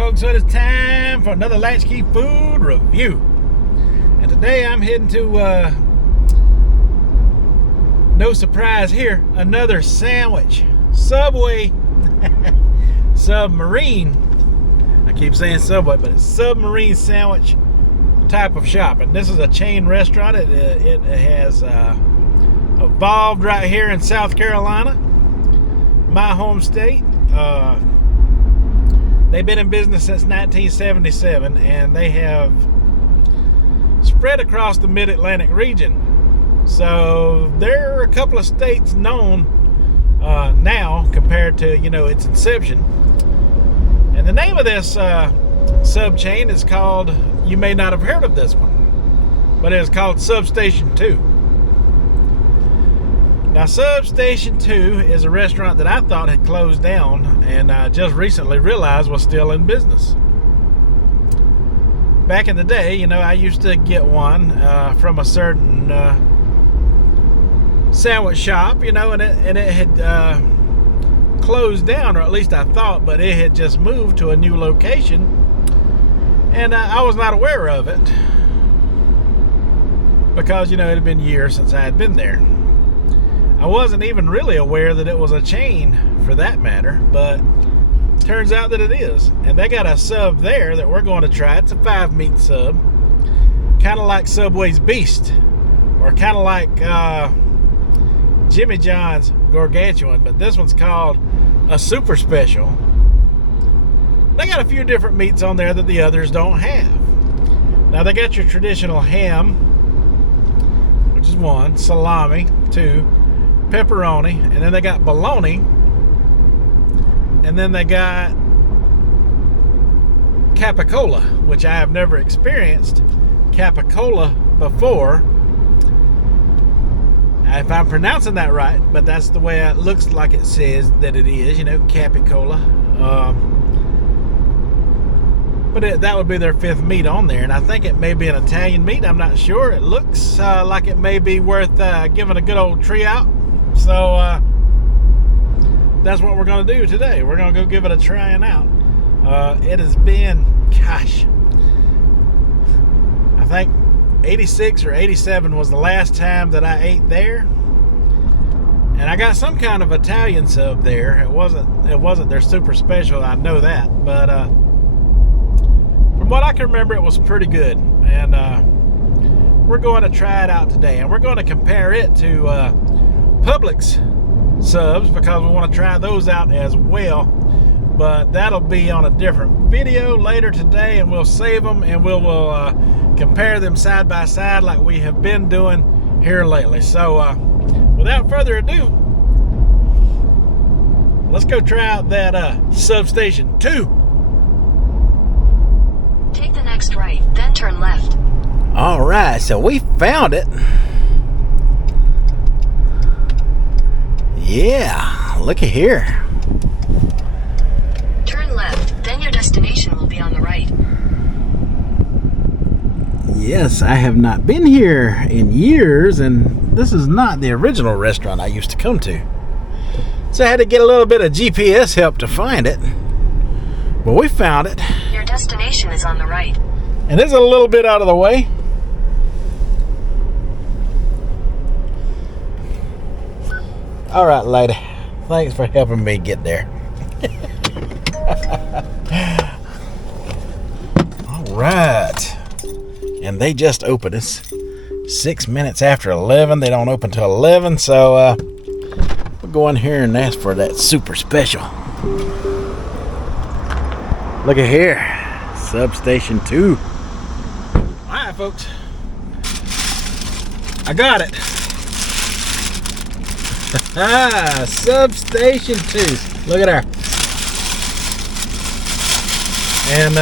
folks, so it is time for another Latchkey food review. And today I'm heading to, no surprise here, another sandwich. Subway submarine. I keep saying Subway, but it's submarine sandwich type of shop. And this is a chain restaurant. It has evolved right here in South Carolina, my home state. They've been in business since 1977, and they have spread across the mid-Atlantic region. So there are a couple of states known now compared to, its inception. And the name of this sub chain is called, you may not have heard of this one, but it is called Station II. Now, Station II is a restaurant that I thought had closed down, and I just recently realized was still in business. Back in the day, I used to get one from a certain sandwich shop, and it had closed down, or at least I thought, but it had just moved to a new location, and I was not aware of it because, it had been years since I had been there. I wasn't even really aware that it was a chain for that matter, but turns out that it is. And they got a sub there that we're going to try. It's a 5-meat sub, kind of like Subway's Beast, or kind of like Jimmy John's Gargantuan, but this one's called a Super Special. They got a few different meats on there that the others don't have. Now they got your traditional ham, which is 1, salami 2, pepperoni, and then they got bologna, and then they got capicola, which I have never experienced capicola before, if I'm pronouncing that right, but that's the way it looks like it says that it is, capicola. But that would be their 5th meat on there, and I think it may be an Italian meat. I'm not sure. It looks like it may be worth giving a good old tree out. So that's what we're going to do today. We're going to go give it a trying out. It has been, gosh, I think 86 or 87 was the last time that I ate there. And I got some kind of Italian sub there. It wasn't their super special, I know that. But from what I can remember, it was pretty good. And we're going to try it out today. And we're going to compare it to Publix subs, because we want to try those out as well, but that'll be on a different video later today, and we'll save them and we'll compare them side by side like we have been doing here lately. So without further ado, let's go try out that Station II. Take the next right, then turn left. All right, so we found it. Yeah, look at here. Turn left, then your destination will be on the right. Yes, I have not been here in years, and this is not the original restaurant I used to come to. So I had to get a little bit of GPS help to find it. But we found it. Your destination is on the right. And it's a little bit out of the way. All right, lady. Thanks for helping me get there. All right. And they just opened. It's 6 minutes after 11. They don't open till 11, so we'll go in here and ask for that super special. Look at here. Station II. All right, folks. I got it. Station II. Look at her. And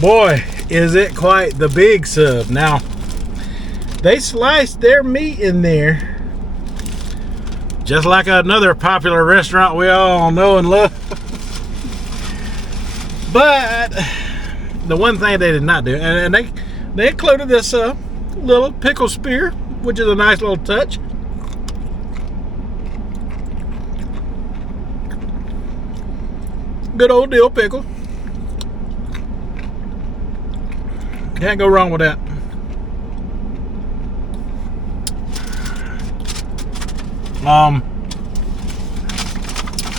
boy, is it quite the big sub. Now, they sliced their meat in there just like another popular restaurant we all know and love. But the one thing they did not do, and they included this little pickle spear, which is a nice little touch. Good old dill pickle. Can't go wrong with that.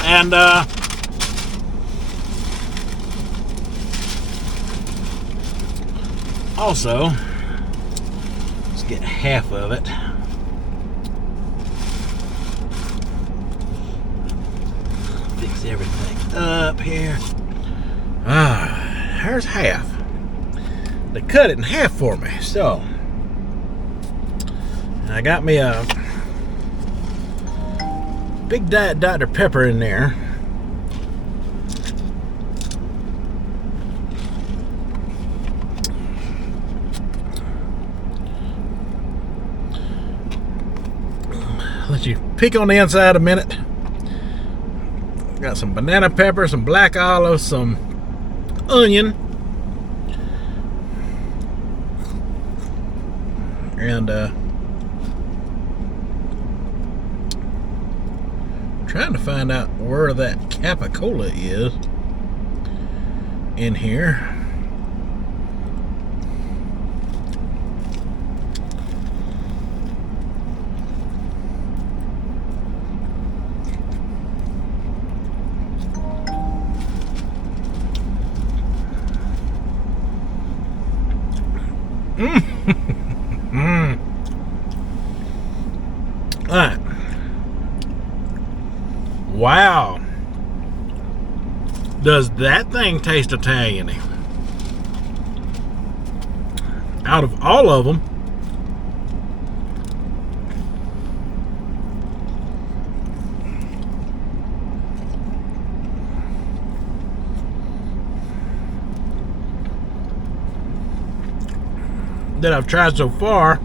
And also, let's get half of it. Fix everything up here. There's half. They cut it in half for me, so I got me a big Diet Dr. Pepper in there. Let you peek on the inside a minute. Got some banana pepper, some black olive, some onion, and trying to find out where that capicola is in here. All right. Wow. Does that thing taste Italian-y? Out of all of them, that I've tried so far,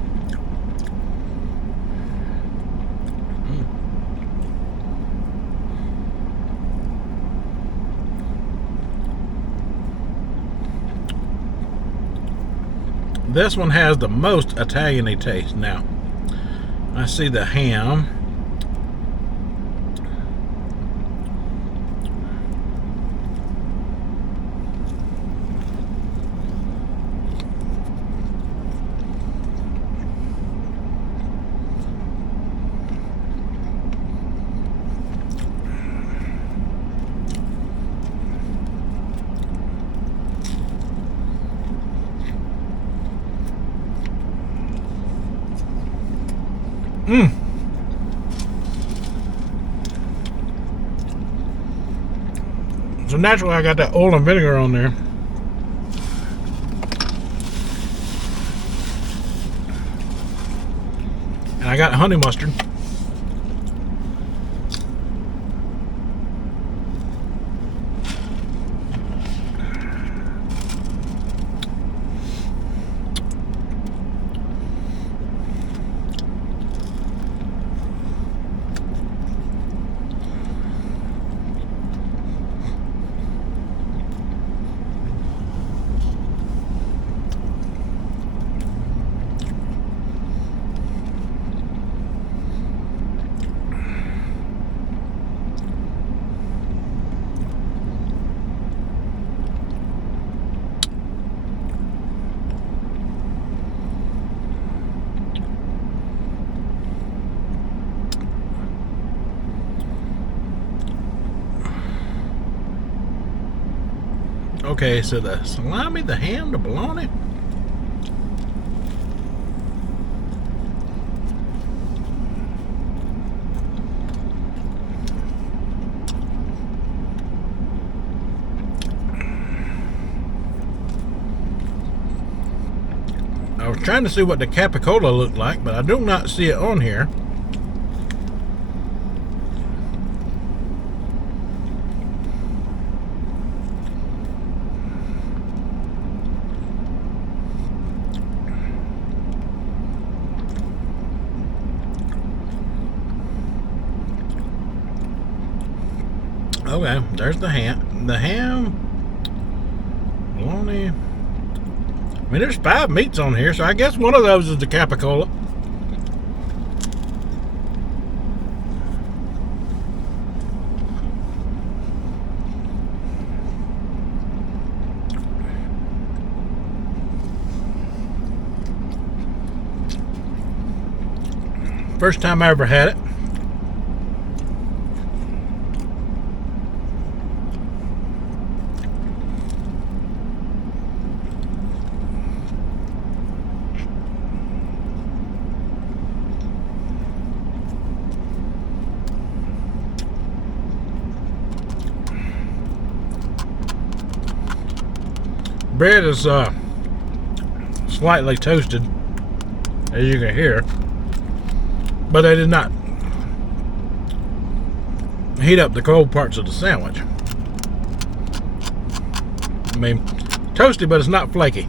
this one has the most Italian-y taste. Now, I see the ham. So naturally I got that oil and vinegar on there. And I got honey mustard. Okay, so the salami, the ham, the bologna. I was trying to see what the capicola looked like, but I do not see it on here. Okay, there's the ham. The ham, bologna. I mean, there's 5 meats on here, so I guess one of those is the capicola. First time I ever had it. Bread is slightly toasted, as you can hear, but they did not heat up the cold parts of the sandwich. I mean, toasty, but it's not flaky.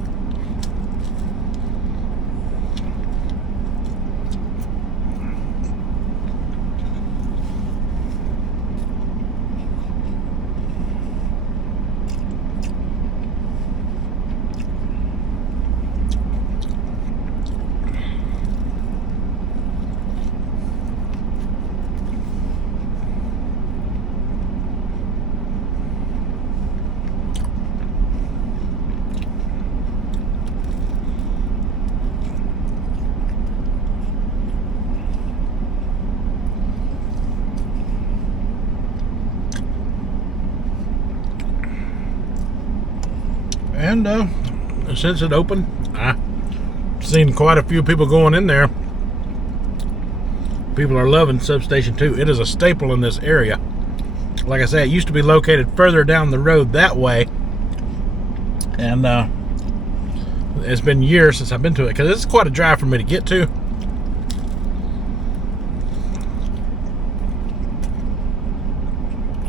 And since it opened, I've seen quite a few people going in there. People are loving Substation 2. It is a staple in this area. Like I say, it used to be located further down the road that way. And it's been years since I've been to it, because it's quite a drive for me to get to.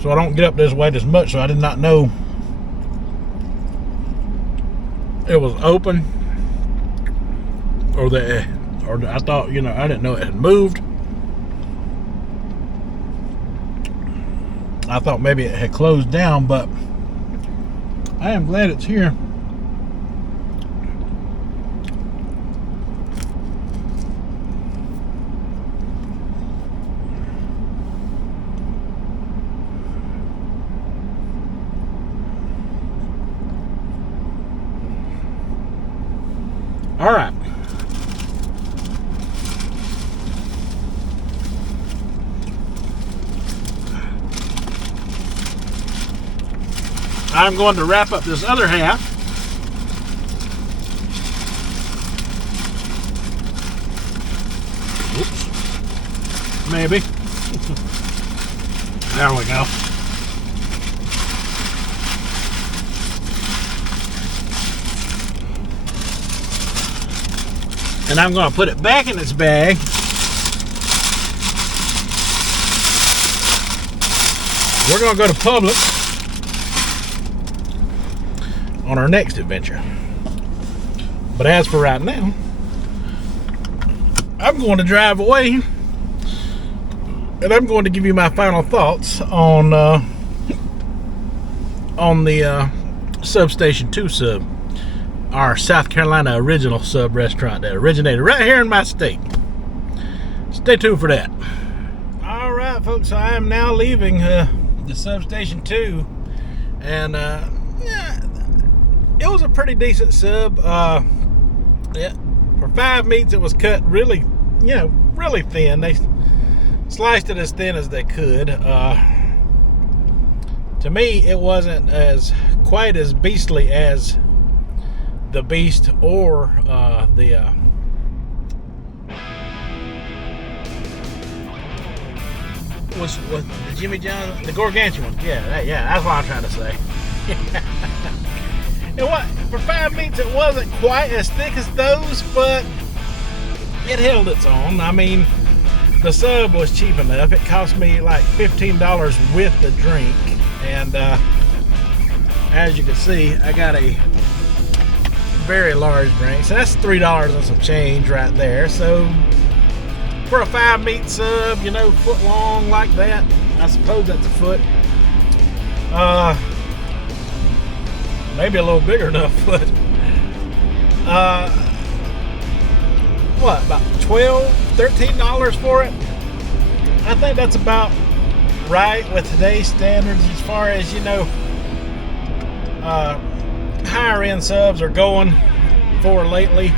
So I don't get up this way as much, so I did not know it was open, or I thought, I didn't know it had moved. I thought maybe it had closed down, but I am glad it's here. All right. I'm going to wrap up this other half. Oops. Maybe. There we go. And I'm going to put it back in its bag. We're going to go to Publix on our next adventure. But as for right now, I'm going to drive away, and I'm going to give you my final thoughts on the Substation 2 sub. Our South Carolina original sub restaurant that originated right here in my state. Stay tuned for that. All right, folks, so I am now leaving the Substation 2, and yeah, it was a pretty decent sub. Yeah, for 5 meats, it was cut really, really thin. They sliced it as thin as they could. To me, it wasn't quite as beastly as the Beast or the Jimmy John, the Gargantuan. Yeah, that's what I'm trying to say. And what, for 5 meats, it wasn't quite as thick as those, but it held its own. I mean, the sub was cheap enough. It cost me like $15 with the drink, and as you can see, I got a very large drink, so that's $3 and some change right there. So for a 5 meat sub, foot long like that, I suppose that's a foot. Maybe a little bigger than a foot. What, about $12, $13 for it? I think that's about right with today's standards, as far as higher end subs are going for lately.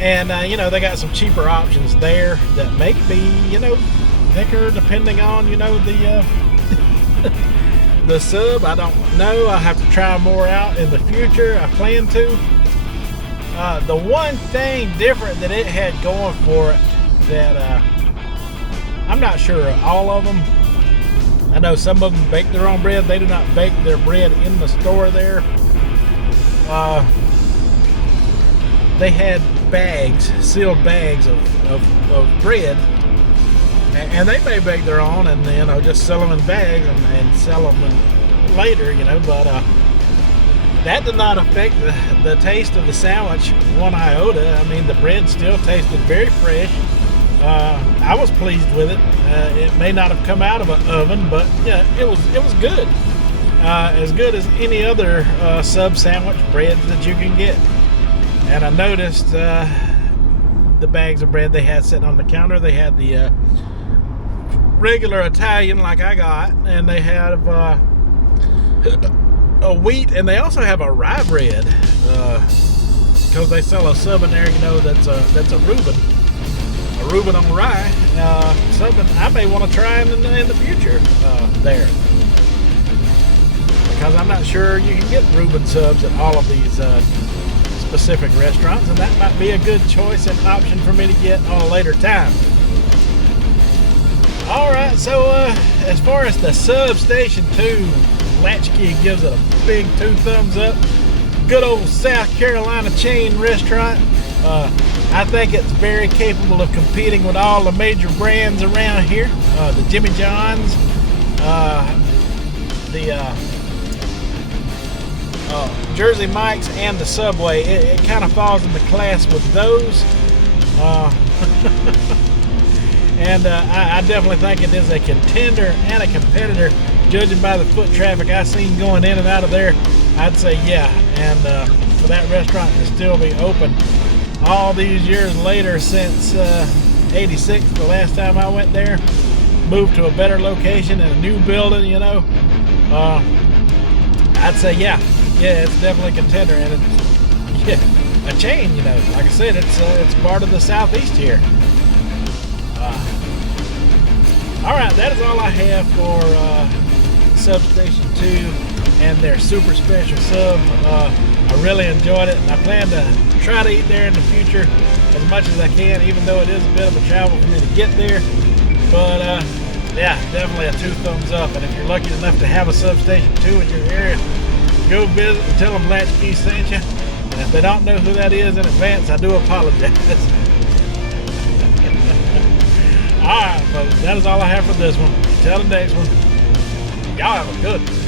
And you know, they got some cheaper options there that may be, you know, thicker depending on, you know, the the sub. I don't know. I'll have to try more out in the future. I plan to. The one thing different that it had going for it that I'm not sure of all of them. I know some of them bake their own bread. They do not bake their bread in the store there. They had bags, sealed bags of bread, and they may bake their own and, you know, just sell them in bags and sell them later, you know, but that did not affect the taste of the sandwich one iota. I mean, the bread still tasted very fresh. I was pleased with it. It may not have come out of an oven, but yeah, it was good. As good as any other sub sandwich breads that you can get. And I noticed the bags of bread they had sitting on the counter. They had the regular Italian like I got, and they have a wheat, and they also have a rye bread because they sell a sub in there, you know, that's a Reuben on rye. Something I may want to try in the future there, because I'm not sure you can get Reuben subs at all of these specific restaurants, and that might be a good choice and option for me to get on a later time. Alright, so as far as the sub Station II, Latchkey gives it a big 2 thumbs up. Good old South Carolina chain restaurant. I think it's very capable of competing with all the major brands around here. The Jimmy John's, Jersey Mike's, and the Subway. It kind of falls in the class with those. And I definitely think it is a contender and a competitor. Judging by the foot traffic I seen going in and out of there, I'd say yeah. And for that restaurant to still be open all these years later, since 86, the last time I went there, moved to a better location and a new building, you know, I'd say yeah, it's definitely a contender, and it's a chain, you know. Like I said, it's part of the Southeast here. All right, that is all I have for Substation 2 and their super special sub. I really enjoyed it, and I plan to try to eat there in the future as much as I can, even though it is a bit of a travel for me to get there. But yeah, definitely a 2 thumbs up. And if you're lucky enough to have a Substation 2 in your area, go visit and tell them Latchkey sent you. And if they don't know who that is in advance, I do apologize. Alright, folks, that is all I have for this one. Until the next one, y'all have a good one.